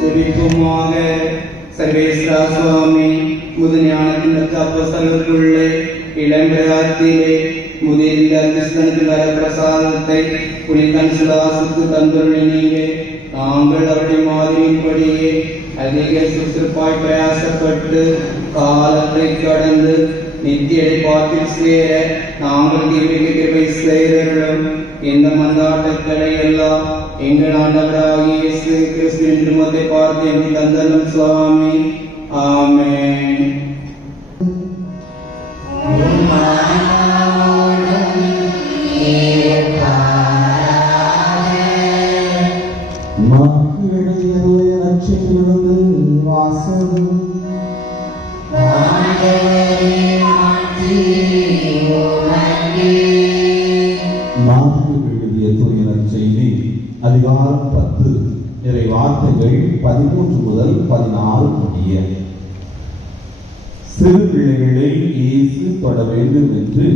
செபிக்குமாக. சர்வேஸ்வரா சுவாமி முது ஞானத்தின் அப்போஸ்தலர்களுக்குள்ளே இளம்பிராத்திலே முதிர்ந்த கிறிஸ்தனுக்கு வர பிரசாதத்தை புனிதன் சுலாசுக்கு தந்துள்ளீரே. நாங்கள் அவருடைய மாதிரியின்படியே அதிக சுறுசுறுப்பாய் பிரயாசப்பட்டு காலத்தை கடந்து நித்திய பாட்டில் சேர நாங்கள் கிருபை செய்தர்களும் இந்த மந்தாட்டங்களை எல்லாம் எங்கள் ஆண்டவராகிய இயேசு கிறிஸ்துவின் திருமுகத்தை பார்த்து எங்கள் தந்தலும் சுவாமி. ஆமென். அதிகாரம் 10 இறை வார்த்தைகள் 13 முதல் 16 முடிய. சிறு பிள்ளைகளை இயேசு தொட வேண்டும் என்று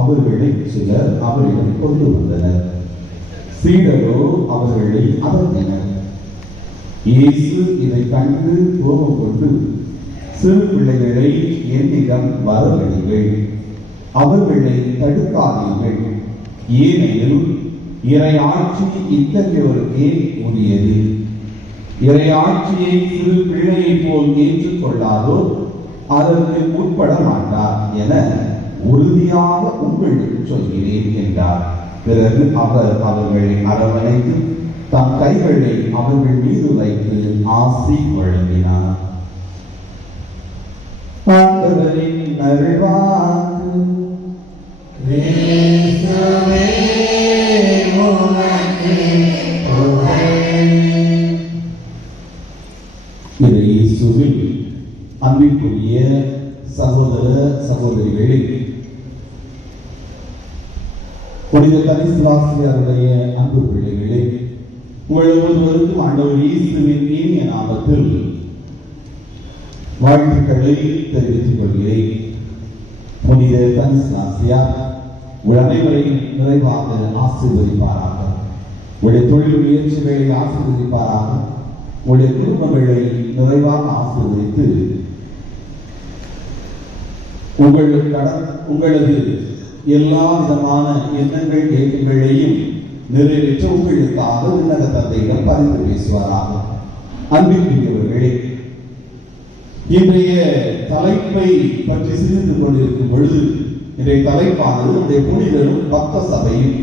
அவர்களை சிலர் அவரிடம் கொண்டு வந்தனர். சீடரோ அவர்களை அதட்டினர். இயேசு இதை கண்டு கோபம் கொண்டு, சிறு பிள்ளைகளை என்னிடம் வரவழைங்கள், அவர்களை தடுக்காதீர்கள், ஏனெனில் இறையாட்சி இத்தகையோருக்கே உரியது. இறையாட்சியை சிறு பிள்ளையைப் போல் ஏற்றுக்கொள்ளாதோ அதற்கு உட்பட மாட்டார் என உறுதியாக உங்களுக்கு சொல்கிறேன் என்றார். பிறகு அவர் அவர்களை அரவணைத்து தம் கைகளை அவர்கள் மீது வைத்து ஆசி வழங்கினார். ஆண்டவரின் அருள்வாக்கு. இயேசுவில் அன்பிற்குரிய சகோதர சகோதரிகளே, புனித கனிஸ்லாசியாருடைய அன்பு பிள்ளைகளே, உங்கள் ஒவ்வொருவருக்கும் ஆண்டவர் இயேசுவின் இனிய நாமத்தில் வாழ்த்துக்களை தெரிவித்துக் கொள்கிறேன். புனித கனிஸ்லாசியார் உங்கள் அனைவரையும் நிறைவாக ஆசீர்வதிப்பாராக. உங்களுடைய தொழில் முயற்சிகளை ஆசீர்வதிப்பாராக. உங்களுடைய குடும்பங்களை நிறைவாக ஆசீர்வதித்து உங்களது எல்லா விதமான எண்ணங்கள் ஏற்றங்களையும் நிறைவேற்ற உங்களுக்காக விண்ணக தந்தையிடம் பரிந்து பேசுவாராக. அன்பிற்குரியவர்களே, இன்றைய தலைப்பை பற்றி சிந்தித்துக் கொண்டிருக்கும் பொழுது இன்றைய தலைப்பானது நம்முடைய புனிதரும் பக்த சபையும்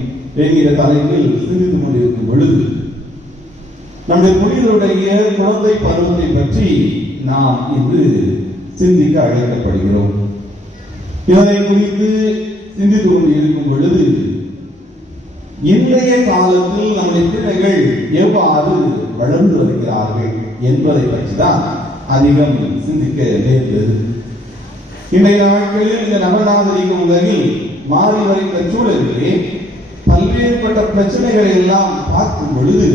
என்கிற தலைப்பில் சிந்தித்துக் கொண்டிருக்கும் பொழுது நம்முடைய புனிதருடைய குழந்தை பருவத்தை பற்றி நாம் இன்று சிந்திக்க அழைக்கப்படுகிறோம். இதனை குறித்து சிந்தித்துக் கொண்டு இருக்கும் பொழுது இன்றைய காலத்தில் நம்முடைய பிள்ளைகள் எவ்வாறு வளர்ந்து வருகிறார்கள் என்பதை பற்றிதான் அதிகம் சிந்திக்க நேர்ந்தது. இன்றைய நாட்களில் இந்த நவநாகரிக உலகில் மாறி வருகிற சூழலிலே பல்வேறுபட்ட பிரச்சனைகளை எல்லாம் பார்க்கும் பொழுது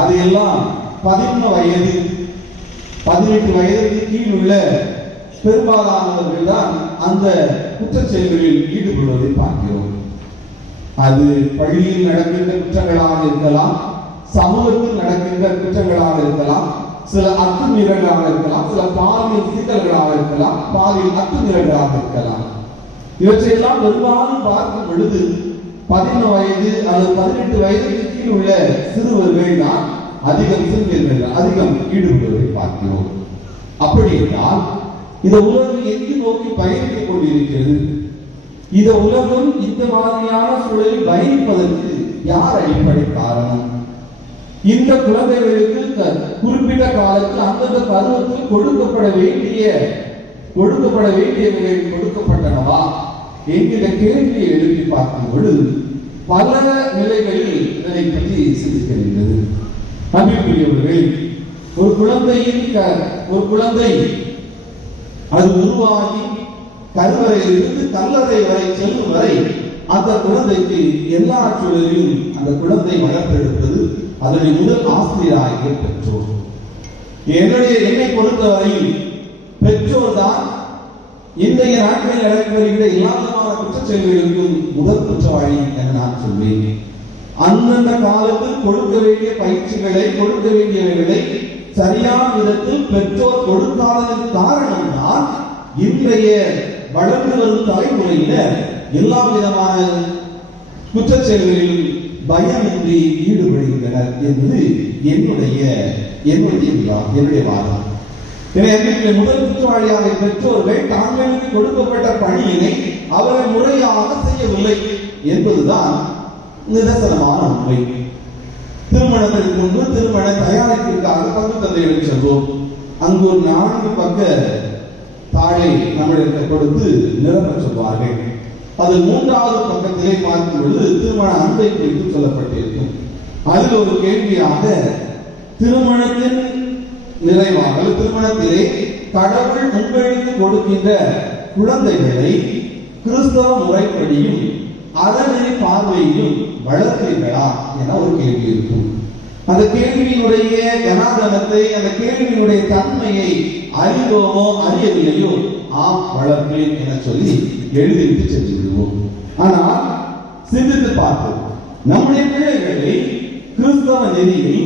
அதையெல்லாம் 11 வயது 18 வயதுக்கு கீழ் உள்ள பெரும்பாலானவர்கள் தான் அந்த குற்றச் செயல்களில் ஈடுபடுவதை பார்க்கிறோம். அது பள்ளியில் நடக்கின்ற குற்றங்களாக இருக்கலாம், சமூகத்தில் நடக்கின்ற குற்றங்களாக இருக்கலாம், சில அத்துமீறல்களாக இருக்கலாம், சில பாலியல் சிக்கல்களாக இருக்கலாம், பாலியல் அத்துமீறல்களாக இருக்கலாம். இவற்றையெல்லாம் பெரும்பாலும் பார்க்கும் பொழுது 11 வயது அல்லது 18 வயதுக்கு கீழ் உள்ள சிறுவர்கள் தான் அதிகம் ஈடுபடுவதை பார்க்கிறோம். அப்படி என்றால் இந்த உலகம் எங்கு நோக்கி பயணித்துக் கொண்டிருக்கிறது? இந்த உலகம் இந்த மாதிரியான சூழலில் பயணிப்பதற்கு யார் அடிப்படை காரணம்? இந்த குழந்தைகளுக்கு குறிப்பிட்ட காலத்தில் அந்தந்த பருவத்தில் கொடுக்கப்பட வேண்டியவைகள் கொடுக்கப்பட்டனவா என்கிற கேள்வியை எழுப்பி பார்க்கும் பொழுது பல நிலைகளில் இதனை பற்றி சிந்திக்கிறது. அன்பிற்குரியவர்கள், ஒரு குழந்தை அது உருவாகி கருவறையிலிருந்து கல்லறை வரை செல்லும் வரை அந்த குழந்தைக்கு எல்லா சூழலிலும் அந்த குழந்தை வளர்த்தெடுப்பது அதனுடைய முதல் ஆசிரியராகிய பெற்றோர். என்னை பொறுத்தவரையில் பெற்றோர் தான் இன்றைய நாட்களில் நடக்க வருகிற எல்லா விதமான குற்றச் செயல்களுக்கும் முதல் குற்றவாளி என நான் சொல்வேன். அந்தந்த காலத்தில் கொடுக்க வேண்டிய பயிற்சிகளை கொடுக்க வேண்டியவைகளை சரியான விதத்தில் பெற்றோர் கொடுக்காததன் காரணம் தான் இன்றைய வளர்ந்து வரும் தலைமுறையினர் எல்லா விதமான குற்றச் செயல்களிலும் பயமின்றி ஈடுபடுகின்றனர் என்பது என்னுடைய வாதம். எனவே முதல் குற்றவாளியாக பெற்றோர்கள் தாங்களுக்கு கொடுக்கப்பட்ட பணியினை அவர்கள் முறையாக செய்யவில்லை என்பதுதான் நிதர்சனமான உண்மை. திருமணத்திற்கு முன்பு திருமண தயாரிப்பிற்காக பங்கு தந்தைகளுக்கு சென்றோம். அங்கு ஒரு 4 பக்க தாளை நம்மளுக்கு கொடுத்து நிரப்ப சொல்வார்கள். அது 3வது பக்கத்திலே பார்க்கும் பொழுது திருமண அன்பை குறித்து சொல்லப்பட்டிருக்கும். அதில் ஒரு கேள்வியாக திருமணத்தின் நிறைவாக திருமணத்திலே கடவுள் உங்களுக்கு கொடுக்கின்ற குழந்தைகளை கிறிஸ்தவ முறைப்படியும் அறநெறி பார்வையிலும் வளர்க்கிறீர்களா என ஒரு கேள்வி இருக்கும். அந்த கேள்வியினுடைய கனாதனத்தை, அந்த கேள்வியினுடைய தன்மையை அறிந்தோமோ அறியவில்லையோ ஆம் வளர்ப்பேன் என சொல்லி எழுதிவிட்டு சென்று விடுவோம். ஆனால் சிந்தித்து பார்ப்போம், நம்முடைய பிள்ளைகளை கிறிஸ்தவ நெறியில்,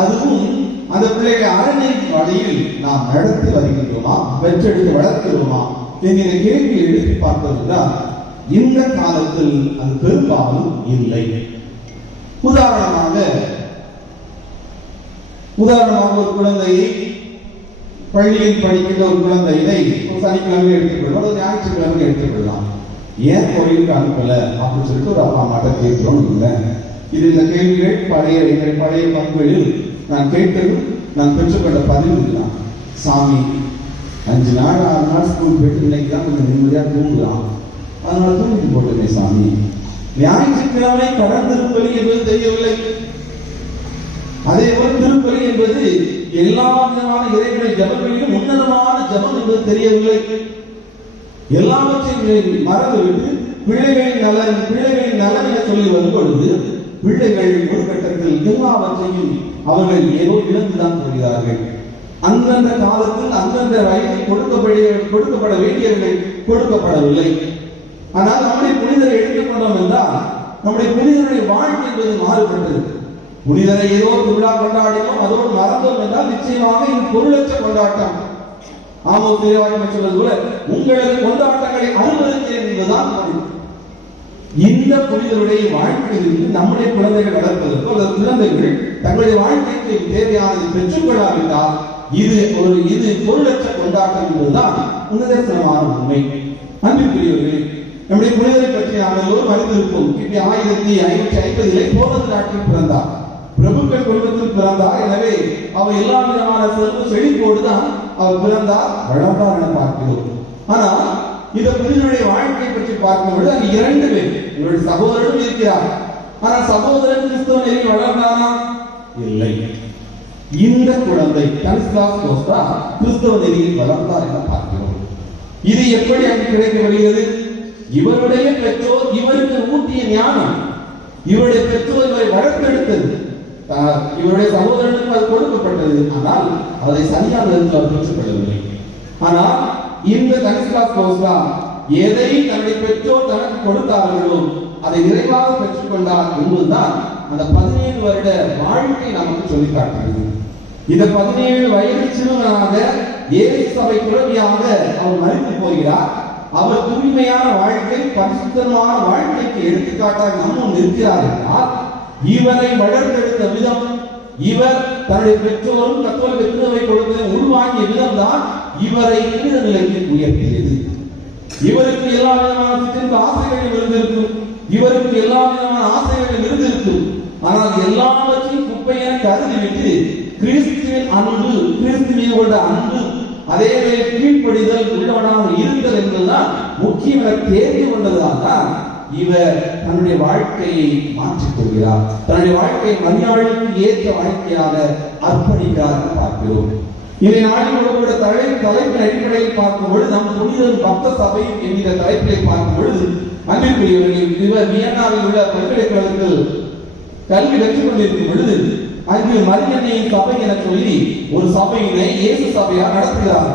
அதுவும் அந்த பிள்ளைகளை அறநெறி வழியில் நாம் நடத்தி வருகின்றோமா, பெற்றெடுத்து வளர்க்கிறோமா என்கிற கேள்வியை எழுப்பி பார்த்தோம்னா இந்த காலத்தில் அது பெரும்பாலும் இல்லை. உதாரணமாக ஒரு குழந்தையை, பள்ளியில் படிக்கின்ற ஒரு குழந்தையை சனிக்கிழமை எடுத்துக்கொள்ளலாம், ஒரு ஞாயிற்றுக்கிழமை எடுத்துக்கொள்ளலாம். ஏன் கோயிலுக்கு அனுப்பல அப்படின்னு சொல்லிட்டு ஒரு அப்பா அம்மாட்ட கேட்கிறோம். இல்லை, இது இந்த கேள்விகள் எங்கள் பழைய பங்குகளில் நான் கேட்டதும் நான் பெற்றுக்கொண்ட பதிவு தான். சாமி 5 நாள் 6 நாள் ஸ்கூல் போயிட்டு இன்னைக்கு தான் கொஞ்சம் நிம்மதியாக தூங்குறான், அதனால தூங்கிட்டு போட்டுமே சாமி. ஞாயிற்றுக்கிழமை கடன் திருப்பலி என்பது தெரியவில்லை. அதே போல திருப்பலி என்பது எல்லா விதமான இறைவனை ஜபங்களிலும் உன்னதமான ஜபம் என்பது தெரியவில்லை. எல்லாவற்றையும் மறந்துவிட்டு பிள்ளைகளின் நலன் என சொல்லி வரும் பொழுது பிள்ளைகள் ஒரு கட்டத்தில் எல்லாவற்றையும் அவர்கள் ஏதோ இழந்துதான் போகிறார்கள். அந்தந்த காலத்தில் அந்தந்த வயதில் கொடுக்கப்பட வேண்டியவர்கள் கொடுக்கப்படவில்லை. ஆனால் நம்முடைய புனிதரை எடுத்துக்கொண்டோம் என்றால் நம்முடைய புனிதருடைய வாழ்க்கை என்பது மாறுபட்டது. புனிதரை ஏதோ திருவிழா கொண்டாடினோம், அதோடு மறந்தோம் என்றால் நிச்சயமாக இது பொருளற்ற கொண்டாட்டம். ஆமோஸ் இறைவாக்கினர் சொல்வது போல உங்களது கொண்டாட்டங்களை அனுமதிக்கிறேன் என்பதுதான் இந்த புனிதருடைய வாழ்க்கையிலிருந்து நம்முடைய குழந்தைகள் வளர்ப்பதற்கு அல்லது குழந்தைகள் தங்களுடைய வாழ்க்கைக்கு தேவையானதை பெற்றுக்கொள்ளாவிட்டால் இது பொருளற்ற கொண்டாட்டம் என்பதுதான் நிதர்சனமான உண்மை. அன்பிற்குரியவர்களே, நம்முடைய புனிதரை பற்றி நாம் எல்லோரும் அறிந்திருப்போம். கிபி 1550 போலந்து நாட்டில் பிறந்தார். பிரபுக்கள் குடும்பத்தில் பிறந்தார். எனவே அவர் எல்லா விதமான செல்வ செழிப்போடுதான் அவர் பிறந்தார், வளர்ந்தார் என பார்க்கிறோம். ஆனால் இந்த புனிதனுடைய வாழ்க்கை பற்றி பார்க்கும்போது அங்கு 2 பேர், இவருடைய சகோதரனும் இருக்கிறார். ஆனால் சகோதரன் கிறிஸ்தவ நெறியில் வளர்ந்தானா? இல்லை. இந்த குழந்தை ஸ்டானிஸ்லாஸ் கோஸ்டா கிறிஸ்தவ நெறியில் வளர்ந்தார் என பார்க்கிறோம். இது எப்படி அங்கு கிடைக்க வருகிறது? இவருடைய பெற்றோர் இவருக்கு ஊட்டிய ஞானம், இவருடைய பெற்றோர் இவரை வளர்த்தெடுத்தது. இவருடைய சகோதரனுக்கு அது கொடுக்கப்பட்டது, ஆனால் அதை சரியான விதத்தில் அவர் பெற்றுக்கொள்ளவில்லை. ஆனால் இந்த ஸ்டானிஸ்லாஸ் கோஸ்டா எதை தன்னுடைய பெற்றோர் தனக்கு கொடுத்தார்களோ அதை நிறைவாக பெற்றுக்கொண்டார் என்பதுதான் அந்த 17 வருட வாழ்க்கை நமக்கு சொல்லி காட்டுகிறது. இந்த 17 வயது சிறுவனாக இயேசு சபை துறவியாக அவர் மரித்து போகிறார். அவர் தூய்மையான வாழ்க்கை, பரிசுத்தமான வாழ்க்கைக்கு எடுத்துக்காட்டாக நம்முன் இருக்கிறார் என்றால் இவரை வளர்த்தெடுத்த விதம், இவர் தன்னுடைய பெற்றோரும் கத்தோலிக்க திருவை கொடுப்பதை உள்வாங்கிய விதம் தான் இவரை புனித நிலைக்கு உயர்த்தியது. இவருக்கு எல்லா விதமான சிற்றின்ப ஆசைகளும் இருந்திருக்கும், இவருக்கு எல்லா விதமான ஆசைகளும் இருந்திருக்கும். ஆனால் எல்லாவற்றையும் குப்பையை கருதிவிட்டு கிறிஸ்துவின் அன்பு, கிறிஸ்துவின் அன்பு, அதே கீழ்ப்படிதல் உள்ளவனாக இருந்தல் என்பதுதான் முக்கியம் என தேர்ந்து கொண்டதால்தான் இவர் தன்னுடைய வாழ்க்கையை மாற்றிக் கொள்கிறார். தன்னுடைய வாழ்க்கையை மரியாதைக்கு ஏற்ற வாழ்க்கையாக அர்ப்பணிக்கிறார் பார்க்கிறோம். இதை நாளில் தலைப்பின் அடிப்படையில் பார்க்கும்பொழுது நம் புனிதர் பக்த சபை என்கிற தலைப்பிலை பார்க்கும் பொழுது அன்பிற்குரியவர்கள், இவர் வியன்னாவில் உள்ள பல்கலைக்கழகத்தில் கல்வி கற்றுக் கொண்டிருக்கும் பொழுது அங்கு மரியன்னையின் சபை என சொல்லி ஒரு சபையினை இயேசு சபையார் நடத்துகிறார்.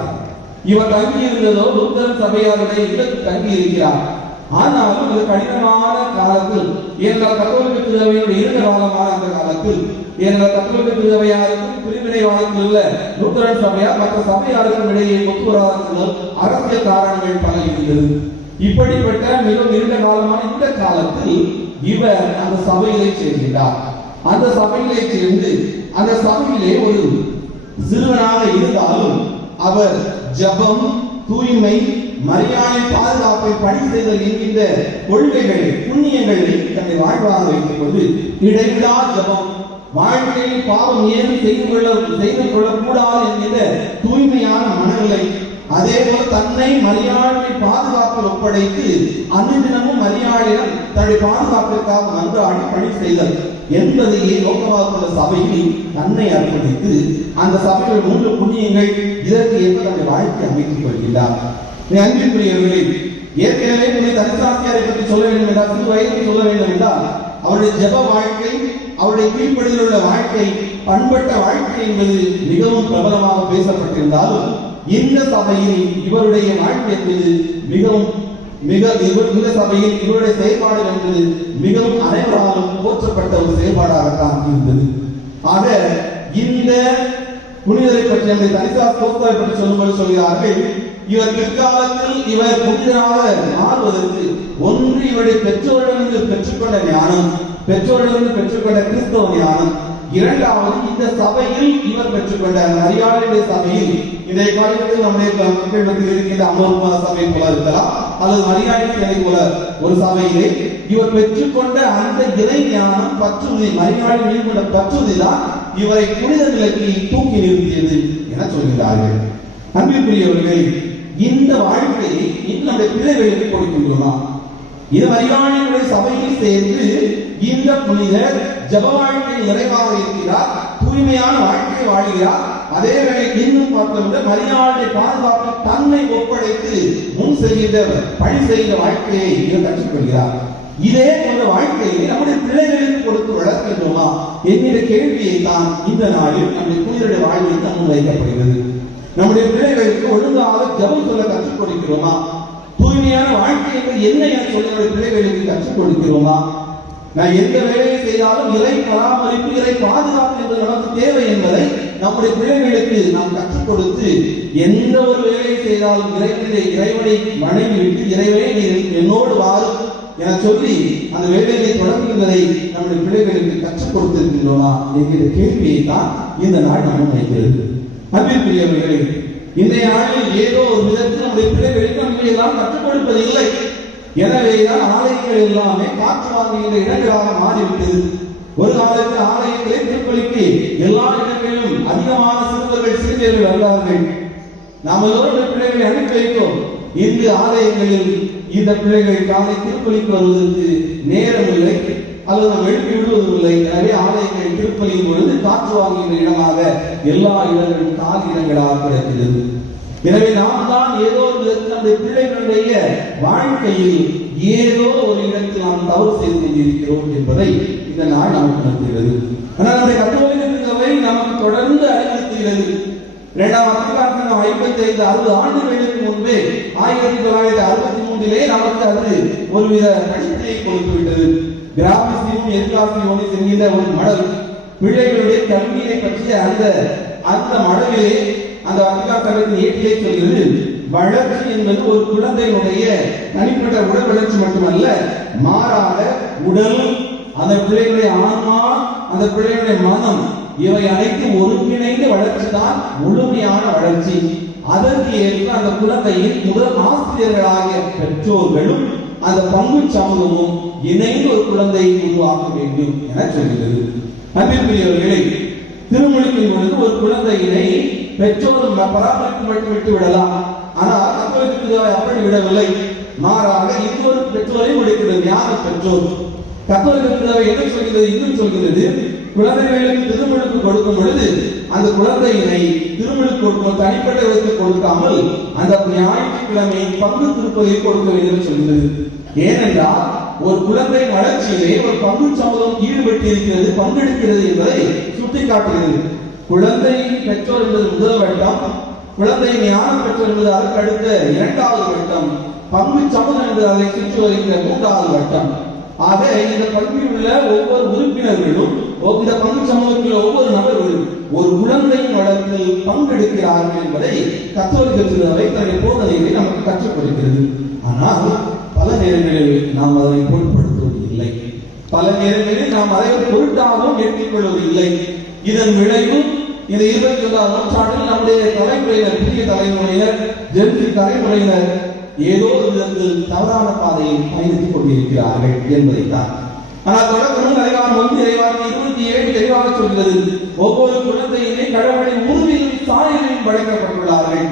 இவர் தங்கி இருந்ததோ லூத்தரன் சபையாருடைய இல்லத்தில் தங்கி இருக்கிறார். ஆனாலும் அந்த கடினமான காலத்தில், ஏனென்றால் கத்தோலிக்க திருவையோடு இருந்த காலமான அந்த காலத்தில், ஏனென்றால் கத்தோலிக்க திருவையாருக்கும் பிரிவினைவாதத்தில் உள்ள லூத்தரன் சபையார் மற்ற சபையாருக்கும் இடையே ஒத்துவராத அரசியல் காரணங்கள் பல இருந்தது. இப்படிப்பட்ட மிகவும் நீண்ட காலமான இந்த காலத்தில் இவர் அந்த சபையிலே சேர்கிறார். அந்த சபையிலே சேர்ந்து அந்த சபையிலே ஒரு சிறுவனாக இருந்தாலும் அவர் ஜபம், தூய்மை, மரியாதை, பாதுகாப்பை பணி செய்தல் என்கின்ற கொள்கைகளை, புண்ணியங்களை தன்னை வாழ்வாக வைத்துக் கொண்டு இடைவிடா ஜபம், வாழ்க்கையில் பாவம் ஏன் செய்து கொள்ளக்கூடாது என்கின்ற தூய்மையான மனநிலை, அதே போல தன்னை மரியாதை பாதுகாப்பில் ஒப்படைத்து அனுதினமும் மரியாதையிடம் தன்னுடைய பாதுகாப்பிற்காக மன்றாடி பணி செய்தல் என்பதையே நோக்கமாக கொண்ட சபையில் தன்னை அர்ப்பணித்து அந்த சபையில் 3 புண்ணியங்கள் இதற்கு ஏற்ப தன்னுடைய வாழ்க்கை அமைத்துக் கொள்கிறார். அன்பிற்குரியவர்களே, ஏற்கனவே தனிசாசியாரை பற்றி சொல்ல வேண்டும் என்றால், சிறு வயதில் சொல்ல வேண்டும் என்றால், அவருடைய ஜெப வாழ்க்கை, அவருடைய கீழ்ப்படியில் உள்ள வாழ்க்கை, பண்பட்ட வாழ்க்கை என்பது மிகவும் பிரபலமாக பேசப்பட்டிருந்தாலும் இந்த சபையில் இவருடைய வாழ்க்கை என்பது இந்த சபையில் இவருடைய செயல்பாடு என்பது மிகவும் அனைவராலும் போற்றப்பட்ட ஒரு செயல்பாடாகத்தான் இருந்தது. ஆக இந்த புனிதரை பற்றி நம்முடைய தனிசா ஸ்தோத்திரை பற்றி சொல்லும்போது சொல்கிறார்கள், இவர் பிற்காலத்தில் இவர் புனிதராக மாறுவதற்கு ஒன்று இவருடைய பெற்றோரிடமிருந்து பெற்றுக்கொண்ட ஞானம், பெற்றோரிடமிருந்து பெற்றுக்கொண்ட கிறிஸ்தவ ஞானம். இரண்டாவது, இந்த சபையில் இவர் பெற்றுக்கொண்ட மரியாதையுடைய சபையில், இன்றைய காலத்தில் நம்முடைய மக்கள் மத்தியில் இருக்கின்ற அமர்வாத சபை போல இருக்கலாம், அல்லது மரியாதை சேவை போல ஒரு சபையிலே இவர் பெற்றுக்கொண்ட அந்த இறை ஞானம், பற்றுறுதி, மரியாதை மீது கொண்ட பற்றுறுதி தான் இவரை புனித நிலைக்கு தூக்கி நிறுத்தியது என சொல்கிறார்கள். அன்பிற்குரியவர்களே, இந்த வாழ்க்கையை நம்முடைய பிள்ளைகளுக்கு கொடுக்கின்றோமா? இது மரியாதையுடைய சபையில் சேர்ந்து இந்த புனிதர் ஜப வாழ்க்கையில் நிறைவாக இருக்கிறார், தூய்மையான வாழ்க்கையை வாழ்கிறார். அதே வேளை இன்னும் பார்த்தோம், மரியாதை பாதுகாப்பு தன்னை ஒப்படைத்து முன் செய்கின்ற பணி செய்கிற வாழ்க்கையை இவர் கற்றுக்கொள்கிறார். இதே போன்ற வாழ்க்கையை நம்முடைய பிள்ளைகளுக்கு கொடுத்து வளர்க்கின்றோமா என்கிற கேள்வியை தான் இந்த நாளில் நம்முடைய புனிதருடைய வாழ்வில் முன் வைக்கப்படுகிறது. நம்முடைய பிள்ளைகளுக்கு ஒழுங்காக ஜபம் சொல்ல கற்றுக் கொடுக்கிறோமா? தூய்மையான வாழ்க்கை என்று என்ன என சொல்ல நம்முடைய பிள்ளைகளுக்கு கற்றுக் கொடுக்கிறோமா? நான் எந்த வேலையை செய்தாலும் இறை பராமரிப்பு, இறை பாதுகாப்பு என்பது நமக்கு தேவை என்பதை நம்முடைய பிள்ளைகளுக்கு நாம் கற்றுக் கொடுத்து, எந்த ஒரு வேலையை செய்தாலும் இறைவனை வணங்கி விட்டு இறைவனை என்னோடு வாரும் என சொல்லி அந்த வேலையை தொடங்குவதை நம்முடைய பிள்ளைகளுக்கு கற்றுக் கொடுத்திருக்கின்றோமா என்கிற கேள்வியை தான் இந்த நாள் நம்ம வைக்கிறது. அன்பிற்குரியவர்களே, இன்றைய நாளில் ஏதோ ஒரு விதத்தில் நம்முடைய பிள்ளைகளுக்கு நம்ம எல்லாம் கற்றுக் கொடுப்பதில்லை. எனவேதான் ஆலயங்கள் எல்லாமே காற்று வாங்குகின்ற இடங்களாக மாறிவிட்டது. ஒரு காலத்தில் ஆலயங்களே திருப்பலிக்கு எல்லா இடங்களிலும் அதிகமான சிறுவர்கள் சிறுமியர்கள் வருவார்கள். நாம் எல்லோரும் பிள்ளைகளை அனுப்பி வைத்தோம். இன்று ஆலயங்களில் இந்த பிள்ளைகள் காலை திருப்பலிக்கு வருவதற்கு நேரம் இல்லை, அல்லது நாம் எழுப்பி விடுவதும் இல்லை. எனவே ஆலயங்கள் திருப்பலியின் பொழுது காற்று வாங்குகின்ற இடமாக எல்லா இடங்களும் காலி இடங்களாக கிடைக்கிறது. எனவே நாம் தான் ஏதோ ஒரு விதத்தில் நம்முடைய பிள்ளைகளுடைய வாழ்க்கையில் ஏதோ ஒரு இடத்தில் நாம் தவறு செய்து கொண்டிருக்கிறோம் என்பதை இந்த நாள் நமக்கு உணர்த்துகிறது. ஆனால் நம்முடைய கத்தோலிக்க சபை நமக்கு தொடர்ந்து அறிவுறுத்துகிறது. 2ஆம் வத்திக்கான் 55-60 ஆண்டுகளுக்கு முன்பே 1963 நமக்கு அது ஒருவித படிப்பினை கொடுத்து விட்டது. கிராமசியும் எதிர்காசியோனிஸ் என்கின்ற ஒரு மடல் பிள்ளைகளுடைய கல்வியை பற்றிய அந்த மடலிலே அந்த வத்திக்கான் ஏற்றிலே சொல்கிறது, வளர்ச்சி என்பது ஒரு குழந்தையினுடைய தனிப்பட்ட உடல் வளர்ச்சி மட்டுமல்ல, மாறாக உடல், அந்த பிள்ளைகளுடைய ஆன்மா, அந்த பிள்ளைகளுடைய மனம், இவை அனைத்தும் ஒருங்கிணைந்த வளர்ச்சி தான் முழுமையான வளர்ச்சி. அதற்கு ஏற்ப அந்த குழந்தையின் முதல் ஆசிரியர்களாகிய பெற்றோர்களும் அந்த பங்கு சமூகமும் இணைந்து ஒரு குழந்தையை உருவாக்க வேண்டும் என சொல்கிறது. அன்பிற்குரியவர்களே, திருமணத்தின் பொழுது ஒரு குழந்தையினை பெற்றோர் பராமரிப்பு மட்டும் விட்டு விடலாம். ஆனால் கத்தோலிக்க அப்படி விடவில்லை. மாறாக இன்னொரு பெற்றோரை முடிக்கிறது. ஞான பெற்றோர். கத்தோலிக்க என்ன சொல்கிறது? இன்னும் சொல்கிறது, குழந்தைகளுக்கு திருமணக்கு கொடுக்கும் பொழுது அந்த குழந்தையினை திருமணக்கு கொடுக்கும் தனிப்பட்ட விதத்தில் கொடுக்காமல் அந்த ஞாயிற்றுக்கிழமை பங்கு திருப்பதியை கொடுக்க வேண்டும் சொல்கிறது. ஏனென்றால் ஒரு குழந்தை வளர்ச்சியிலே ஒரு பங்கு சமூகம் ஈடுபட்டு இருக்கிறது, பங்கெடுக்கிறது என்பதை சுட்டிக்காட்டுகிறது. குழந்தை பெற்றோர் என்பது முதல் வட்டம், குழந்தை ஞானம் பெற்றோர் என்பது அதற்கு அடுத்த 2வது வட்டம், பங்கு சமூகம் என்பது அதை சுற்றி வருகிற 3வது வட்டம். ஆக இந்த பங்கில் உள்ள ஒவ்வொரு உறுப்பினர்களும், இந்த பங்கு சமூகத்தில் ஒவ்வொரு நபர்களும் ஒரு குழந்தையின் வளர்ப்பில் பங்கெடுக்கிறார்கள் என்பதை கத்தோலிக்க திருச்சபை தன்னுடைய போதனைகளை நமக்கு கற்றுக் கொடுக்கிறது. ஆனால் பல நேரங்களில் நாம் அதை பொருட்படுத்துவது இல்லை. பல நேரங்களில் நாம் அதை பொருட்டாகவும் ஏற்றுக்கொள்வது இல்லை. இதன் விளைவு இந்த 21ஆம் நூற்றாண்டில் நம்முடைய தலைமுறையினர், புதிய தலைமுறையினர், ஜென்சி தலைமுறையினர் ஏதோ ஒரு விதத்தில் தவறான பாதையில் பயணித்துக் கொண்டிருக்கிறார்கள் என்பதைத்தான். ஆனால் தொடக்கமும் அதிகாரம் 1:27 தெளிவாக சொல்கிறது, ஒவ்வொரு குழந்தையினை கடவுளின் உருவிலும் சாயலிலும் படைக்கப்பட்டுள்ளார்கள்.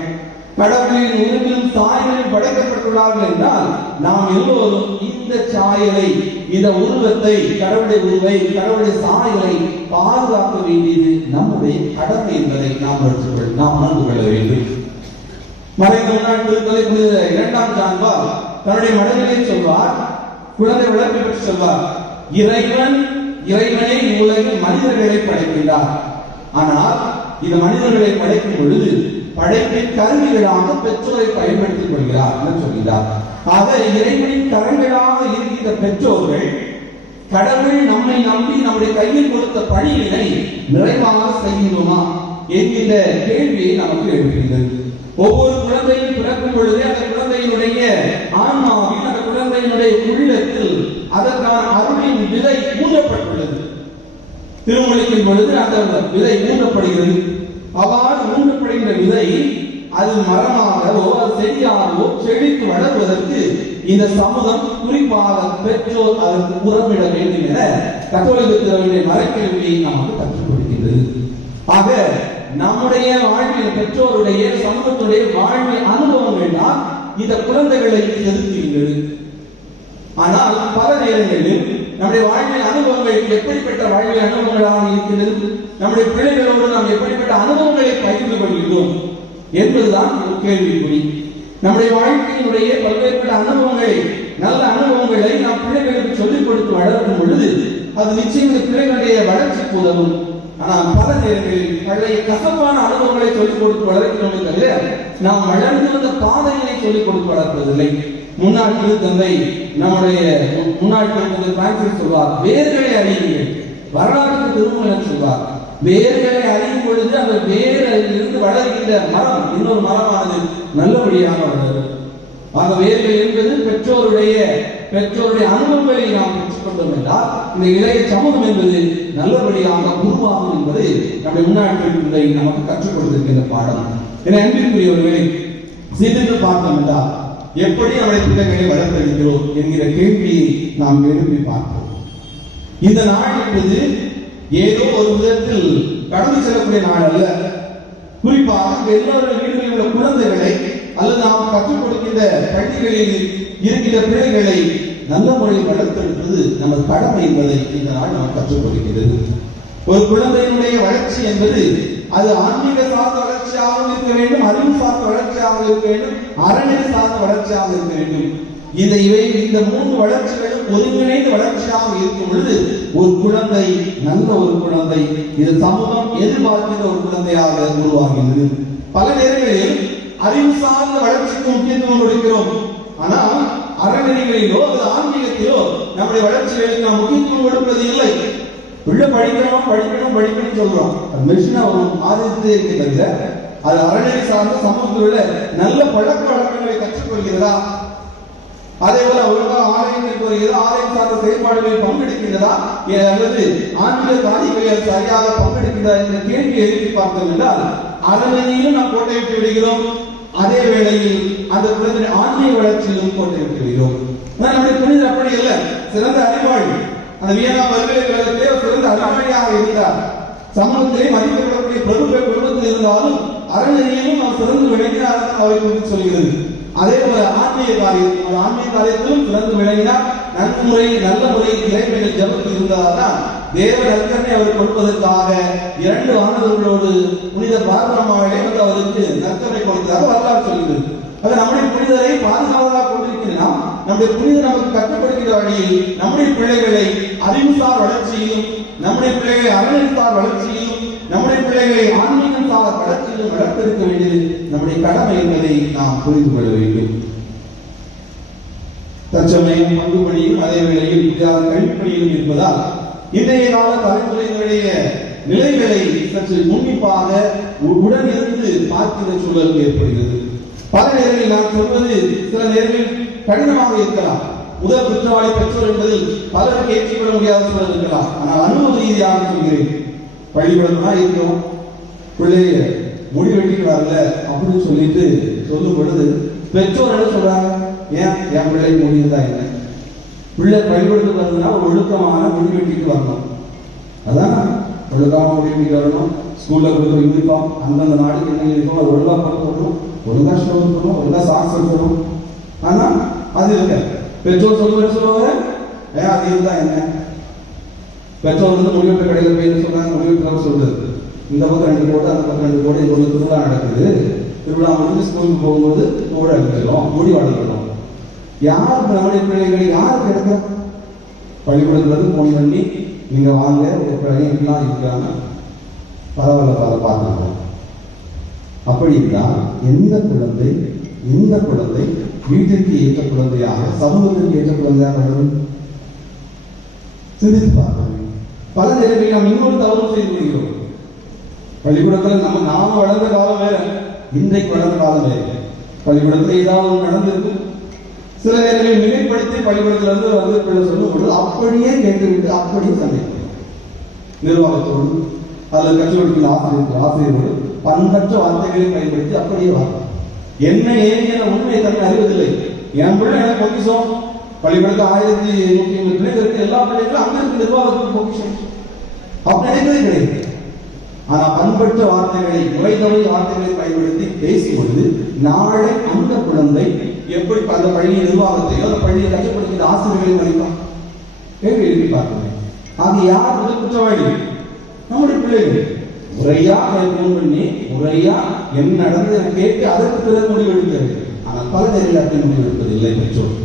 கடவுளின் உருவிலும் சாயலிலும் படைக்கப்பட்டுள்ளார்கள் என்றால் நாம் எல்லோரும் இந்த சாயலை, இந்த உருவத்தை, கடவுளுடைய உருவை, கடவுளுடைய சாயலை பாதுகாக்க வேண்டியது நம்முடைய கடமை என்பதை நாம் உணர்ந்து கொள்ள வேண்டும். மறைந்த முன்னாள் திருத்தலை 2ஆம் ஜான் பால் தன்னுடைய மடலிலே சொல்வார், குழந்தை விளக்கை பற்றி சொல்வார், இறைவனை உலகில் மனிதர்களை படைக்கின்றார். ஆனால் இந்த மனிதர்களை படைக்கும் பொழுது படைப்பின் கருவிகளாக பெற்றோரை பயன்படுத்திக் கொள்கிறார் என்று சொல்கிறார். ஆக இறைவனின் கரங்களாக இருக்கின்ற பெற்றோர்கள் கடவுள் நம்மை நம்பி நம்முடைய கையில் கொடுத்த பணியினை நிறைவாக செய்கிறோமா என்கின்ற கேள்வியை நமக்கு எழுப்புகிறது. ஒவ்வொரு குழந்தையும் பிறக்கும் பொழுதே அந்த குழந்தையினுடைய ஆன்மாவில், அந்த குழந்தையினுடைய உள்ளத்தில் அதற்கான அருளின் விதை ஊன்றப்பட்டுள்ளது. திருமொழிக்கும் பொழுது அந்த விதை ஊன்றப்படுகிறது. அவ்வாறு ஊன்றப்படுகின்ற விதை அது மரமாகவோ செடியாகவோ செழித்து வளர்வதற்கு இந்த சமூகம், குறிப்பாக பெற்றோர் அதற்கு உரமிட வேண்டும் என கத்தோலிக்க திருவிழை மறைக்கல்வி நமக்கு கற்றுக் கொடுக்கின்றது. ஆக நம்முடைய வாழ்வில் பெற்றோருடைய, சமூகத்துடைய வாழ்வில் அனுபவங்கள் தான் இந்த குழந்தைகளை செலுத்துகின்றது. ஆனால் பல நேரங்களில் நம்முடைய வாழ்வில் அனுபவங்கள் எப்படிப்பட்ட வாழ்வில் அனுபவங்களாக இருக்கின்றது, நம்முடைய பிள்ளைகளோடு நாம் எப்படிப்பட்ட அனுபவங்களை பகிர்ந்து கொள்கிறோம் என்பதுதான் ஒரு கேள்விக்குறி. நம்முடைய வாழ்க்கையினுடைய பல்வேறுபட்ட அனுபவங்களை, நல்ல அனுபவங்களை நாம் பிள்ளைகளுக்கு சொல்லிக் கொடுத்து வளர்க்கும் பொழுது அது நிச்சயம் பிள்ளைகளுடைய வளர்ச்சிக்கு உதவும். ஆனால் பல நேரங்களில் பழைய கசப்பான அனுபவங்களை சொல்லிக் கொடுத்து வளர்க்கிறோமே தவிர நாம் வளர்ந்து வந்த பாதைகளை சொல்லிக் கொடுத்து வளர்ப்பதில்லை. முன்னாள் திருத்தந்தை, நம்முடைய முன்னாள் திருத்தந்தை பிரான்சிஸ் சொல்வார், வேர்களை அறியுங்கள், வரலாற்று திருமணம் சொல்வார். வேர்களை அறியும் பொழுது அந்த வேரிலிருந்து வளர்கின்ற மரம் இன்னொரு மரமானது நல்லபடியாக வளரும். ஆக வேர்கள் என்பது பெற்றோருடைய அனுபவங்களை நாம் பெற்றுக்கொண்டோம் என்றால் இந்த இளைய சமூகம் என்பது நல்லபடியாக உருவாகும் என்பது நம்முடைய முன்னாள் திருத்தந்தை நமக்கு கற்றுக் கொடுத்திருக்கின்ற பாடம். என அன்பிற்குரியவர்களை சிந்தித்து பார்த்தோம் என்றால் எப்படி நம்முடைய பிள்ளைகளை வளர்த்தெடுக்கிறோம் என்கிற கேள்வியை நாம் எழுப்பி பார்ப்போம். இந்த நாள் என்பது ஏதோ ஒரு விதத்தில் கடந்து செல்லக்கூடிய நாள் அல்ல. குறிப்பாக எல்லோருடைய வீடுகளில் உள்ள குழந்தைகளை அல்லது நாம் கற்றுக் கொடுக்கின்ற பள்ளிகளில் இருக்கின்ற பிள்ளைகளை நல்ல முறையில் வளர்த்தெடுப்பது நமது கடமை என்பதை இந்த நாள் நமக்கு கற்றுக் கொடுக்கிறது. ஒரு குழந்தையினுடைய வளர்ச்சி என்பது அது ஆன்மீக சார்ந்த வளர்ச்சியாகவும் இருக்க வேண்டும், அறிவு சார்ந்த வளர்ச்சியாக இருக்க வேண்டும், அறநெறி சார்ந்த வளர்ச்சியாக இருக்க வேண்டும். இந்த மூன்று வளர்ச்சிகளும் ஒருங்கிணைந்த வளர்ச்சியாக இருக்கும் பொழுது ஒரு குழந்தை நல்ல ஒரு குழந்தை, இது சமூகம் எதிர்பார்க்கின்ற ஒரு குழந்தையாக உருவாகிறது. பல நேரங்களில் அறிவு சார்ந்த வளர்ச்சிக்கு முக்கியத்துவம் கொடுக்கிறோம். ஆனால் அறநெறிகளிலோ அல்லது ஆன்மீகத்திலோ நம்முடைய வளர்ச்சிகளுக்கு நாம் முக்கியத்துவம் கொடுப்பது இல்லை. உள்ள படிக்கணும் சொல்றோம், அது மெஷினா ஒரு ஆதித்து இருக்கிறது. அது அறநெறி சார்ந்த சமூகத்தில் உள்ள நல்ல பழக்க வழக்கங்களை கற்றுக்கொள்கிறதா? அதே போல ஒழுங்காக ஆலயங்களுக்கு வருகிறதா? ஆலயம் சார்ந்த செயல்பாடுகளில் பங்கெடுக்கின்றதா? அல்லது ஆன்மீக காரியங்களில் சரியாக பங்கெடுக்கின்றதா என்ற கேள்வியை எழுப்பி பார்த்தோம் என்றால் அறநெறியிலும் நாம் கோட்டை விட்டு விடுகிறோம், அதே வேளையில் அந்த குழந்தை ஆன்மீக வளர்ச்சியிலும் கோட்டை விட்டு விடுகிறோம். நம்முடைய புனிதர் அப்படி அல்ல, சிறந்த அறிவாளி. அந்த வியன்னா பல்கலைக்கழகத்திலே சிறந்த அறிவாளியாக இருந்தார். சமூகத்திலே மதிக்கப்படக்கூடிய பிரபுக்கள் குடும்பத்தில் இருந்தாலும் அறநெறியிலும் அவர் சிறந்து விளங்கினார் அவரை குறித்து சொல்கிறது. அதே போல ஆன்மீக காரியத்திலும் சிறந்து விளங்கினார். நல்ல முறையில் இறைமைகள் ஜபத்தில் இருந்ததால்தான் தேவ நற்கருணை அவர் கொடுப்பதற்காக 2 ஆண்டுகளோடு புனித பார்வமாவிலே வந்து அவருக்கு நற்கருணை கொடுத்ததாக வரலாறு சொல்கிறது. அது நம்முடைய புனிதரை பாதுகாவலாக கொண்டிருக்கிறோம். நம்முடைய புனிதர் நமக்கு கற்றுக் கொடுக்கிற வழியில் நம்முடைய பிள்ளைகளை அறிவுசார் வளர்ச்சியிலும், நம்முடைய பிள்ளைகளை அறநெறிசார் வளர்ச்சியிலும், நம்முடைய பிள்ளைகளை ஆன்மீகம் சார் வளர்ச்சியிலும் வளர்த்திருக்க வேண்டியது நம்முடைய கடமை என்பதை நாம் புரிந்து கொள்ள வேண்டும். தற்சமயம் பங்குபணியும் அதே வேளையில் கல்விப்பணியிலும் இருப்பதால் இன்றைய கால தலைமுறையினுடைய நிலைகளை சற்று உன்னிப்பாக உடன் இருந்து பார்க்கிற சூழல் ஏற்படுகிறது. பல நேரங்களில் நான் சொல்வது சில நேரங்களில் கடினமாக இருக்கலாம். முதல் குற்றவாளி பெற்றோர் என்பதில் பலருக்கு ஏற்றுக்கொள்ள முடியாத சூழல் இருக்கலாம். ஆனால் அனுபவ ரீதியாக சொல்கிறேன், பள்ளிக்கூடமா இருக்கிறோம், பிள்ளைய முடி வெட்டிட்டு வரல அப்படின்னு சொல்லிட்டு சொல்லும் பொழுது பெற்றோர் என்ன சொல்றாங்க, என் பிள்ளை முடிந்ததா என்ன? பிள்ளை பள்ளிக்கூடத்துக்கு வரதுன்னா ஒரு ஒழுக்கமான முடி வெட்டிட்டு வரணும். அதான் ஒழுக்கமான முடி வெட்டிட்டு வரணும். ஸ்கூல்ல கொடுக்குற யூனிஃபார்ம் அந்தந்த நாடுக்கு என்ன யூனிஃபார்ம் அது ஒழுங்கா போடணும், ஒழுங்கா ஷோ இருக்கணும், ஒழுங்கா சாக்ஸ் இருக்கணும். ஆனா அது இல்ல. பெற்றோர் சொல்லுவாங்க, அது இருந்தா என்ன? பெற்றோர் வந்து முடிவெட்டு கடையில் போய் என்ன சொல்றாங்க, முடிவெட்டு சொல்றது இந்த பக்கம் 2 கோடி அந்த பக்கம் 2 கோடி ஒரு திருவிழா நடக்குது, திருவிழா முடிஞ்சு ஸ்கூலுக்கு போகும்போது கூட அடிச்சிடும், முடி வளர்க்கணும். யாருக்கு நம்முடைய பிள்ளைகளை யாருக்கு எடுக்கிறோம்? பள்ளிக்கூடத்துல போன் பண்ணி நீங்க வாங்க, ஒரு பிள்ளைங்கலாம் இருக்கிறாங்க, பரவாயில்ல பார்க்கணும். அப்படி இருந்தால் எந்த குழந்தை வீட்டிற்கு ஏற்ற குழந்தையாக, சமூகத்திற்கு ஏற்ற குழந்தையாக வரும்? சிந்தித்து பார்க்கணும். பல நேரங்களில் நாம் இன்னொரு தவறு செய்து கொள்கிறோம். பள்ளிக்கூடத்துல நாம வளர்ந்த காலம் வேற, இன்றைக்கு வளர்ந்த காலம் வேற. பள்ளிக்கூடத்துல ஏதாவது ஒன்று நடந்திருக்கு, சில நேரங்களில் மிகைப்படுத்தி பள்ளிக்கூடத்துல இருந்து சொல்லும் பொழுது அப்படியே கேட்டுவிட்டு அப்படியே சந்திக்கிறோம். நிர்வாகத்தோடு அல்லது கற்றுக் கொடுக்கிற ஆசிரியரோடு பண்பற்ற வார்த்தைகளை பயன்படுத்தி அப்படியே வார்த்தை என்ன ஏன் உண்மையை தன்னை அறிவதில்லை. என் பிள்ளை எனக்கு பொக்கிஷம், பள்ளிக்கூடத்தில் 1150 பிள்ளைகள் இருக்கு, எல்லா பிள்ளைகளும் அங்க இருக்கு நிர்வாகத்துக்கு பொக்கிஷம் அப்படி நினைக்கிறதே கிடையாது. ஆனா பண்பற்ற வார்த்தைகளை, முறைதவறி வார்த்தைகளை பயன்படுத்தி பேசும்பொழுது நாளை அந்த குழந்தை எப்படி அந்த பள்ளி நிர்வாகத்தையோ அந்த பள்ளியை கஷ்டப்படுகிற ஆசிரியர்களை மதிப்பான்? கேள்வி எழுப்பி பார்க்கணும். ஆக யார் முதல் குற்றவாளி? நம்முடைய பிள்ளைகள். முறையா ஃபோன் பண்ணி முறையா என்ன நடந்தது கேட்டு அதற்கு பிறகு முடிவு எடுக்கிறது. ஆனால் பல நேரத்தில் முடிவு எடுப்பதில்லை பெற்றோர்.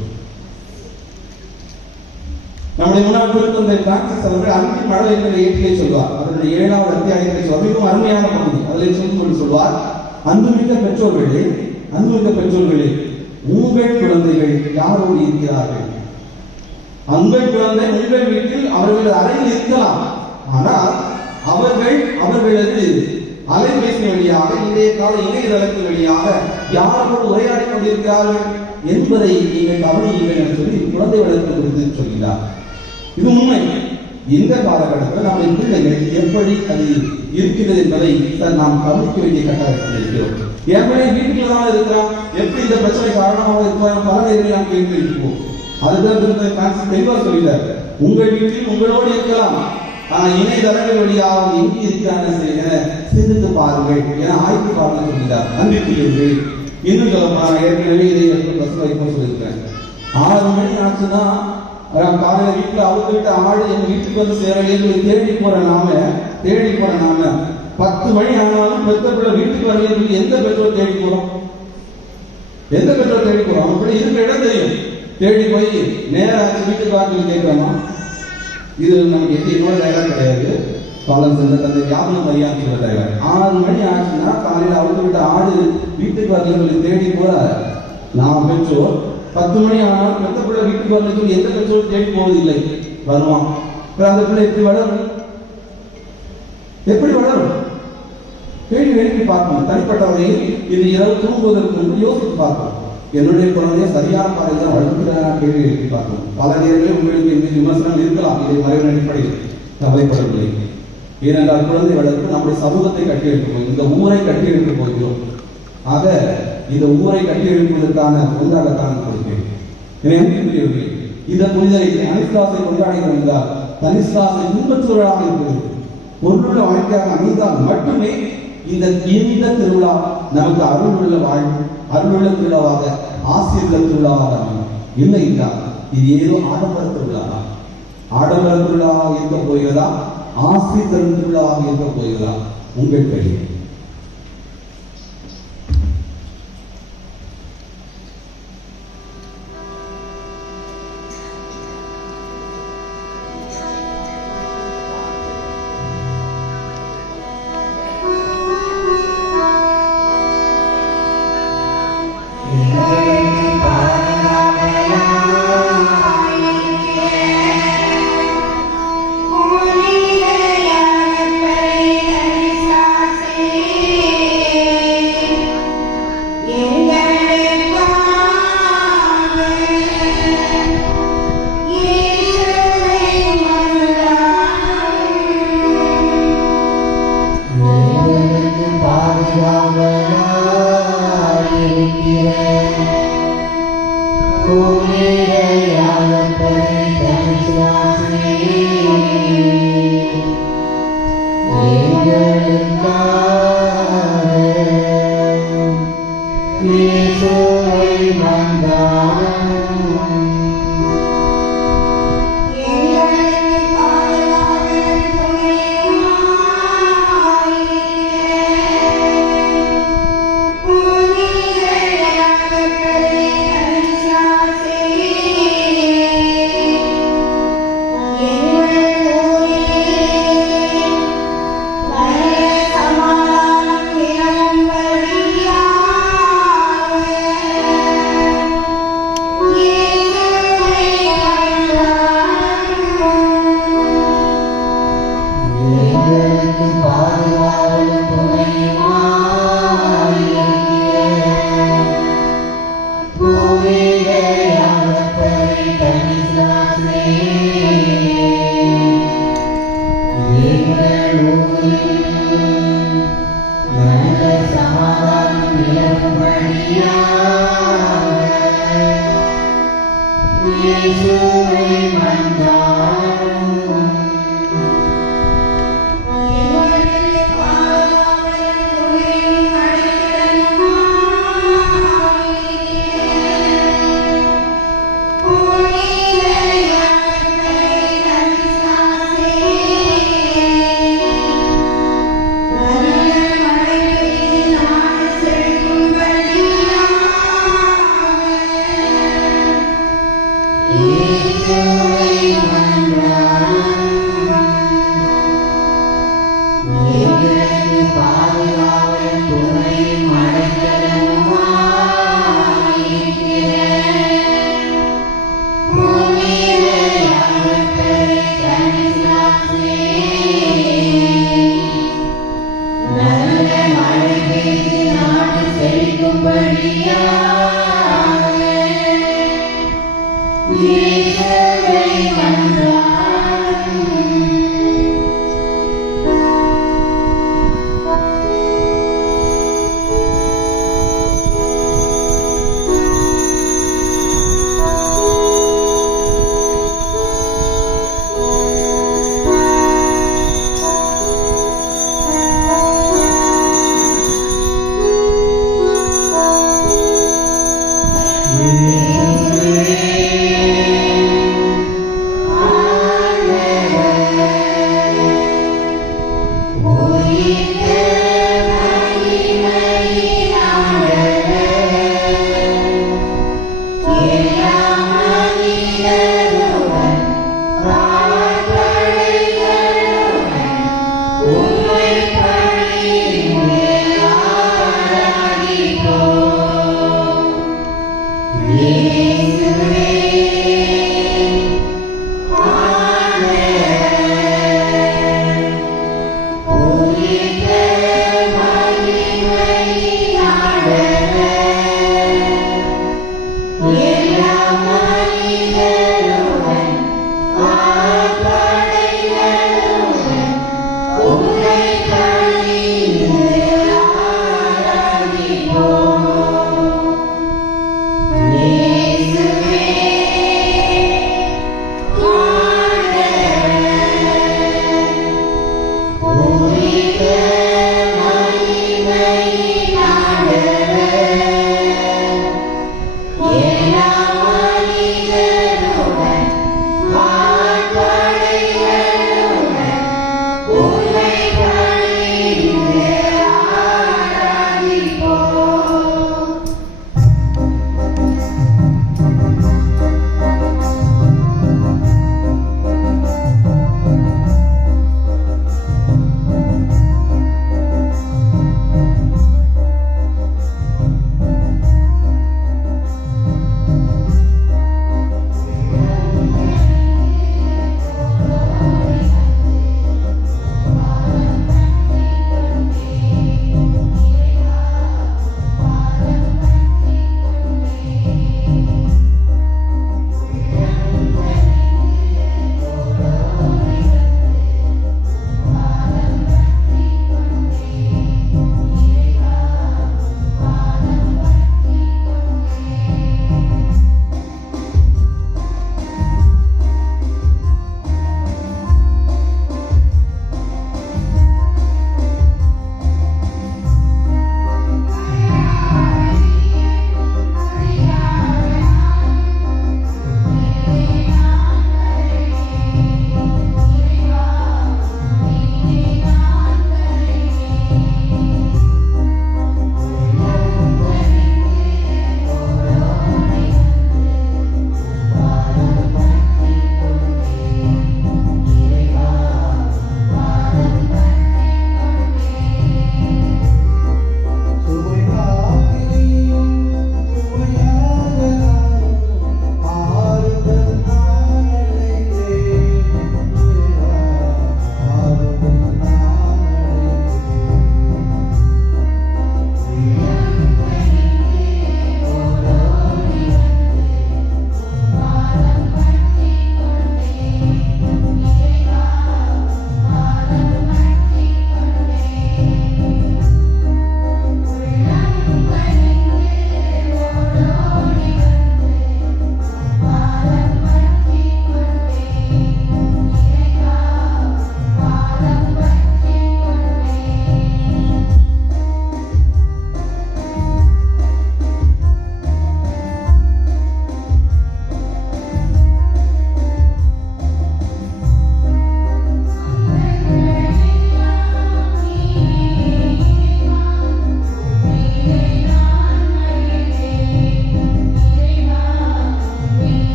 நம்முடைய முன்னாள் திருத்தந்தை பிரான்சிஸ் அவர்கள் அன்பின் மழை என்கிற ஏற்றிலே சொல்வார். அதனுடைய 7வது அத்தியாயத்தை சொல்வார். மிகவும் அருமையான பகுதி. அதில் சொல்லும்போது சொல்வார், அன்புமிக்க பெற்றோர்களே, அன்புமிக்க பெற்றோர்களே, உங்கள் குழந்தைகள் யாரோடு இருக்கிறார்கள்? உங்கள் குழந்தை உங்கள் வீட்டில் அவர்கள் அறையில் இருக்கலாம், ஆனால் அவர்களது அலைபேசி வழியாக இன்றைய கால இணையதளத்தின் வழியாக யாரோடு உரையாடி கொண்டிருக்கிறார்கள் என்பதை நீங்கள் கவனியுங்கள் என்று சொல்லி குழந்தை வளர்ப்பு குறித்து சொல்கிறார். இது உண்மை. இந்த காலகட்டத்தில் நம்முடைய பிள்ளைகள் எப்படி அது இருக்கிறது என்பதை நாம் கவனிக்க வேண்டிய கட்டாயத்தில் இருக்கிறோம். எப்படி வீட்டில் தான் இருக்கிறான், எப்படி இந்த பிரச்சனை காரணமாக இருக்கிறான், பல நேரங்களில் நாம் கேள்வி இருக்கிறோம். அதுதான் தெளிவாக சொல்கிறார். உங்கள் வீட்டில் உங்களோடு இருக்கலாம், இணையதளங்கள் வழியாக எங்கே இருக்கிறாங்க சிந்தித்து பாருங்கள் என ஆய்வு பாருங்கள் சொல்கிறார். நம்பிக்கை இன்னும் சொல்லப்போனா ஏற்கனவே இதை பஸ் வைக்கும் சொல்லியிருக்கேன். 6 மணி ஆச்சுன்னா காலையில வீட்டுல அவங்க வீட்டு ஆடு எங்க வீட்டுக்கு வந்து சேரலையே தேடி போற நாம 10 மணி ஆனாலும் பெத்த பிள்ளை வீட்டுக்கு வரலையே எந்த பெற்றோர் தேடி போறோம்? அப்படி இருக்கிற இடம் தெரியும், தேடி போய் நேரம் வீட்டுக்கு வாங்கி கேட்கிறோமா? இது நமக்கு இன்னொரு இடம் கிடையாது. காலம் சென்ற தந்தை வியாபனம் மையான்னு சொல்ல தேவை. 6 மணி ஆச்சுன்னா காலையில் அவங்க விட்ட ஆடு வீட்டுக்கு வரல தேடி போறாரு. நான் பெற்றோர் 10 மணி ஆனால் பெத்த பிள்ளை வீட்டுக்கு வரல சொல்லி எந்த பெற்றோர் தேடி போவதில்லை, வருவான். அந்த பிள்ளை எப்படி வளரும்? கேள்வி எழுப்பி பார்க்கணும். தனிப்பட்ட வகையில் இது இரவு தூங்குவதற்கு முன்பு யோசித்து பார்க்கணும். என்னுடைய குழந்தைய சரியான பாதையில் தான் வளர்க்கிறாங்க கேள்வி எழுப்பி பார்க்கணும். பல நேரங்களில் உங்களுக்கு இந்த விமர்சனம் இருக்கலாம், இதை மறைவின் அடிப்படையில் கவலைப்படவில்லை. ஏனென்றால் குழந்தை வளர்ப்பு நம்முடைய சமூகத்தை கட்டியெழுப்போம், இந்த ஊரை கட்டியெழுப்ப போகிறோம். ஆக இந்த ஊரை கட்டியெழுப்புவதற்கான ஒன்றாகத்தான் கொடுக்கிறேன். இந்த புனிதரை தனிஸ்லாசை கொண்டாடுகிறோம் என்றால் தனிஸ்லாசை பின்பற்றுவதாக இருக்கிறது. பொருளுள்ள வாழ்க்கையாக அமைந்தால் மட்டுமே இந்த திருவிழா நமக்கு அருளுள்ள திருவிழாவாக, ஆசிரியர்கள திருவிழாவாக அமையும். இல்லை என்றால் இது ஏதோ ஆடம்பர திருவிழாவாக இருக்க போகிறதா, ஆசிரியர் திருவிழாவாக இருக்க போகிறதா? உங்கள் கையில்.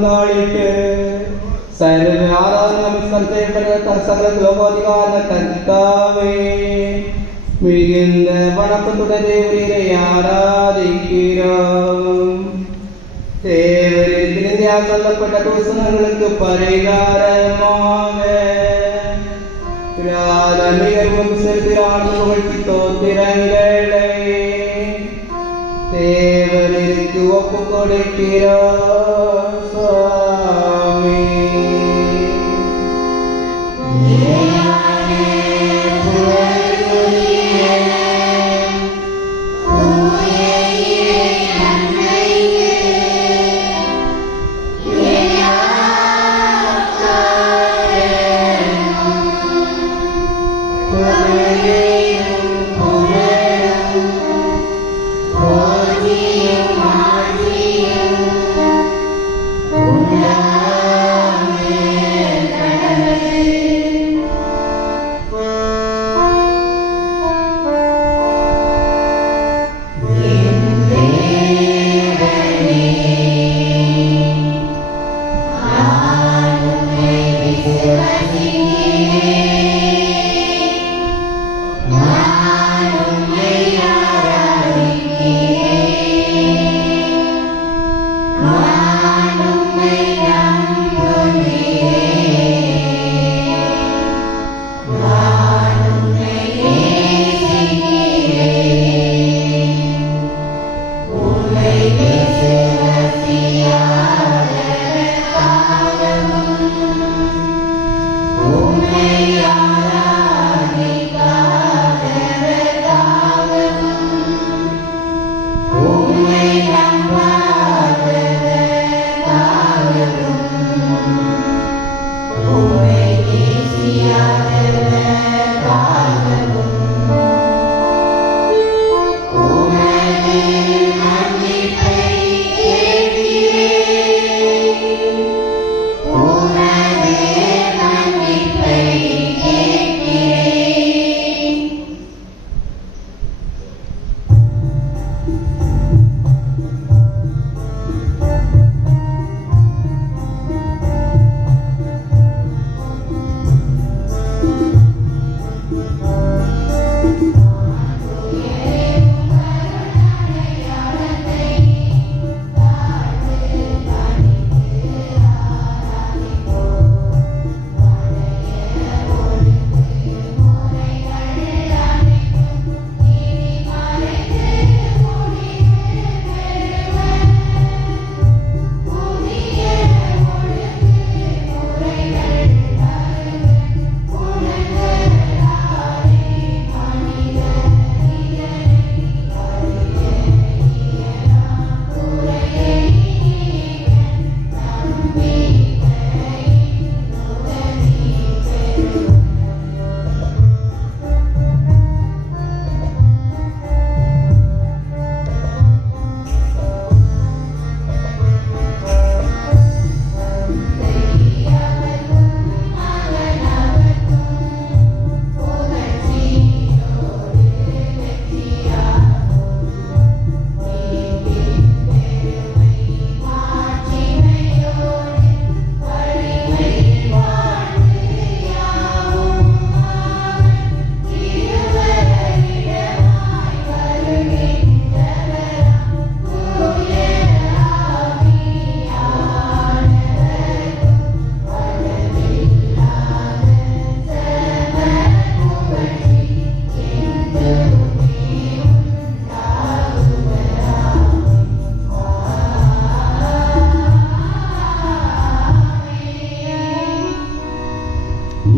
பங்காளிட்டு சர்வ ஆராதனம் செய்யப்பட்ட சகல லோகாதிகார கர்த்தாவே மிகுந்த வணக்கத்துடன் தேவரீரை ஆராதிக்கிறோம். தேவரின் சொல்லப்பட்ட தூசணங்களுக்கு பரிகாரமாக மிகவும் செலுத்திரான புகழ்ச்சி தோத்திரங்களை தேவருக்கு ஒப்பு கொடுக்கிறார் சுவாமி.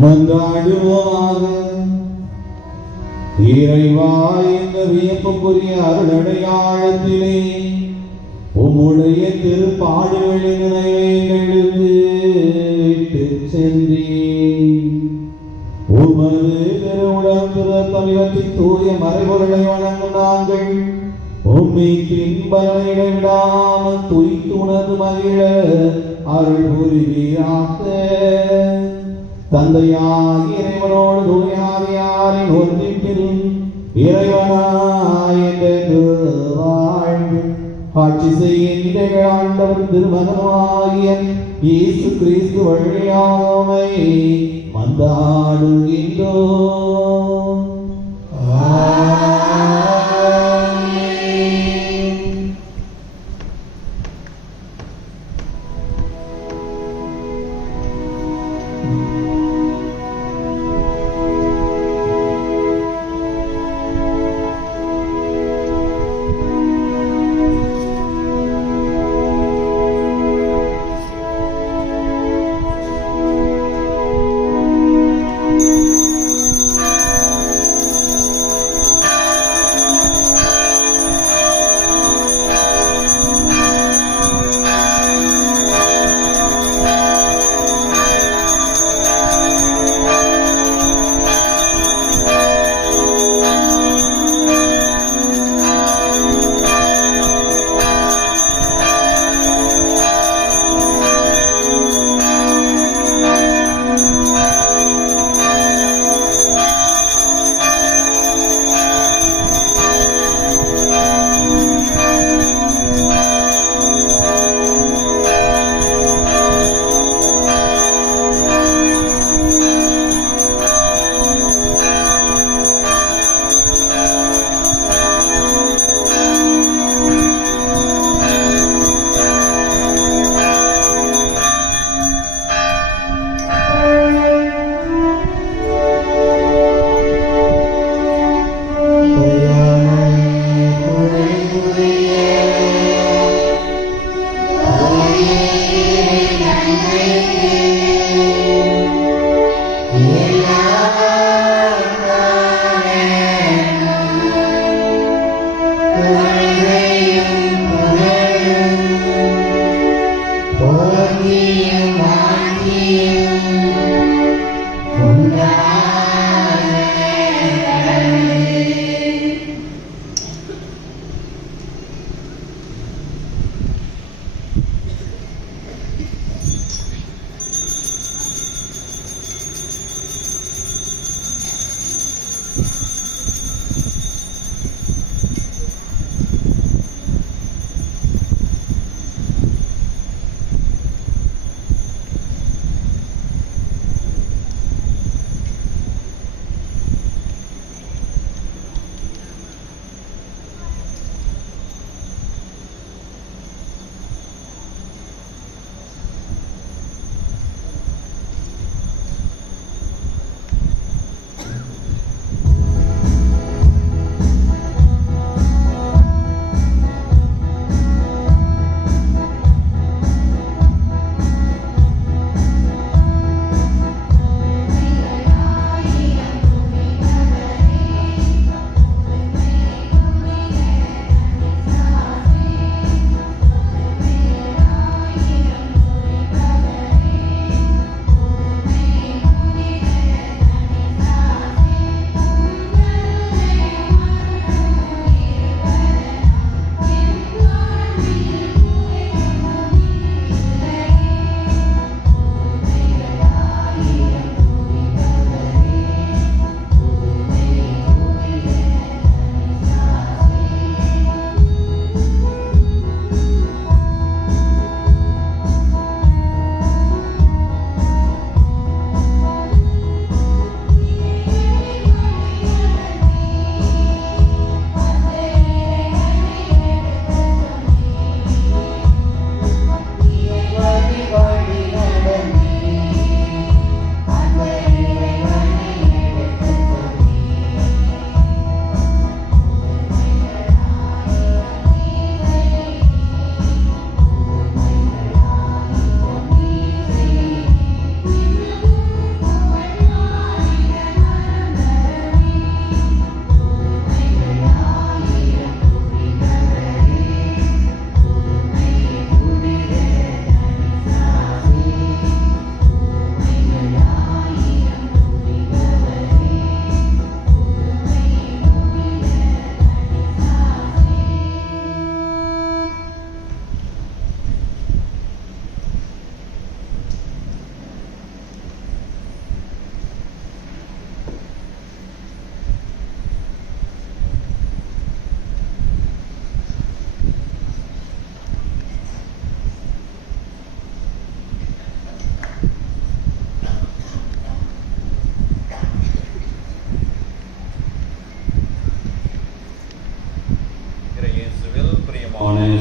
மன்றாடுவோமாக. இறைவா, இந்த வியப்புக்குரிய அருளடையாளத்திலே உம்முடைய திருப்பாடுகளின் நினைவுகளுக்கு இட்டுச் சென்றீர். உமது திருவுடன் திருத்தம் இவற்றின் தூய மறைபொருளை வழங்கும் நாங்கள் உம்மை பின்பலனை இடைவிடாமல் துய்த்துணர்ந்து மகிழ அருள் புரிவீராக. தந்தையாகிய இறைவனோடு தூயாவியாரின் ஒன்றிப்பில் இறைவனாய் வாழ்வு ஆட்சி செய்கின்ற ஆண்டவர் திருமகனாகிய இயேசு கிறிஸ்து வழியாமை மன்றாடுகின்றோம்.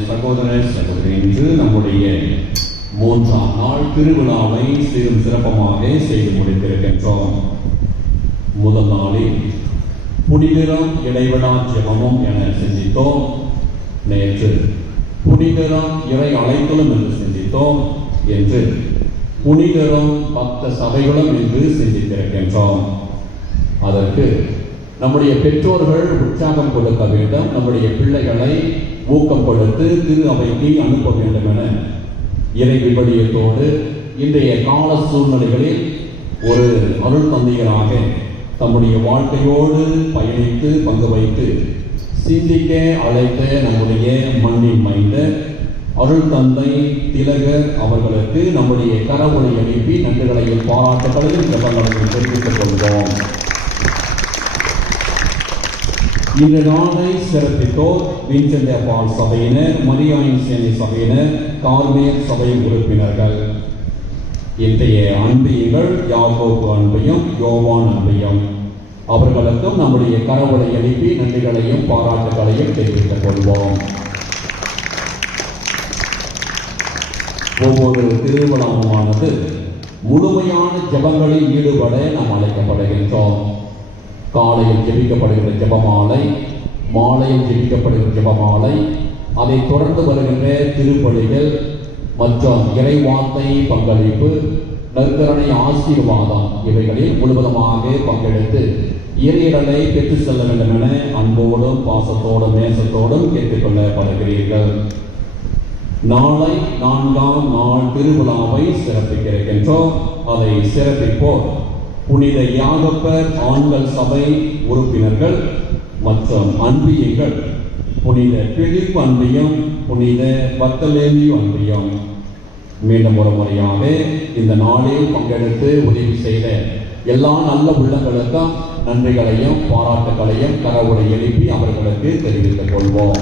சகோதர சகோதரி, இன்று நம்முடைய 3ஆம் நாள் திருவிழாவை சிறும் சிறப்பமாக செய்து முடித்திருக்கின்றோம். முதல் நாளில் புனிதரம் இடைவிடா ஜெபமும் என சிந்தித்தோம். நேற்று புனிதரம் இறை அழைத்தலும் என்று சிந்தித்தோம். என்று புனிதரும் பக்த சபைகளும் என்று சிந்தித்திருக்கின்றோம். அதற்கு நம்முடைய பெற்றோர்கள் உற்சாகம் கொடுக்க வேண்டும், நம்முடைய பிள்ளைகளை ஊக்கம் கொடுத்து திரு அவைக்கு அனுப்ப வேண்டும் என இறை விபடியத்தோடு இன்றைய கால சூழ்நிலைகளில் ஒரு அருள் தந்தையராக தம்முடைய வாழ்க்கையோடு பயணித்து பங்கு வைத்து சிந்திக்க அழைத்த நம்முடைய மண்ணின் மைந்தர் அருள் தந்தை திலகர் அவர்களுக்கு நம்முடைய கரவொலி அனுப்பி நன்றிகளையும் பாராட்டுகளையும் ஜெபங்களையும் தெரிவித்துக் கொள்வோம். இந்த நாளை சிறப்பித்தோர் வின்சென்ட் பால் சபையினர், மரியாயின் சேனை சபையினர், கார்மேல் சபை உறுப்பினர்கள். இன்றைய அன்பியங்கள் யாக்கோபு அன்பையும் யோவான் அன்பையும் அவர்களுக்கும் நம்முடைய கரவொலி எழுப்பி நன்றிகளையும் பாராட்டுகளையும் தெரிவித்துக் கொள்வோம். ஒவ்வொரு திருவிழாவுமானது முழுமையான ஜெபங்களில் ஈடுபட நாம் அழைக்கப்படுகின்றோம். காலையில் ஜெபிக்கப்படுகிற ஜெபமாலை, மாலையில் ஜெபிக்கப்படுகிற ஜெபமாலை, அதை தொடர்ந்து வருகின்ற திருப்பலிகள் மற்றும் இறைவார்த்தை பங்களிப்பு, நற்கருணை ஆசீர்வாதம் இவைகளில் முழுவதுமாக பங்கெடுத்து இறையடலை பெற்று செல்ல வேண்டும் என அன்போடும் பாசத்தோடும் நேசத்தோடும் கேட்டுக்கொள்ளப்படுகிறீர்கள். நாளை 4ஆம் நாள் திருவிழாவை சிறப்பிக்க இருக்கின்றோம். அதை சிறப்பிப்போர் புனித யாகப்பர் ஆண்கள் சபை உறுப்பினர்கள் மற்றும் அன்பியங்கள் புனித பிலிப் அன்பியம், புனித பர்த்தலேமியு அன்பியம். மீண்டும் ஒரு முறையாக இந்த நாளில் பங்கெடுத்து உதவி செய்த எல்லா நல்ல உள்ளங்களுக்கும் நன்றிகளையும் பாராட்டுகளையும் கரவொலி எழுப்பி அவர்களுக்கு தெரிவித்துக் கொள்வோம்.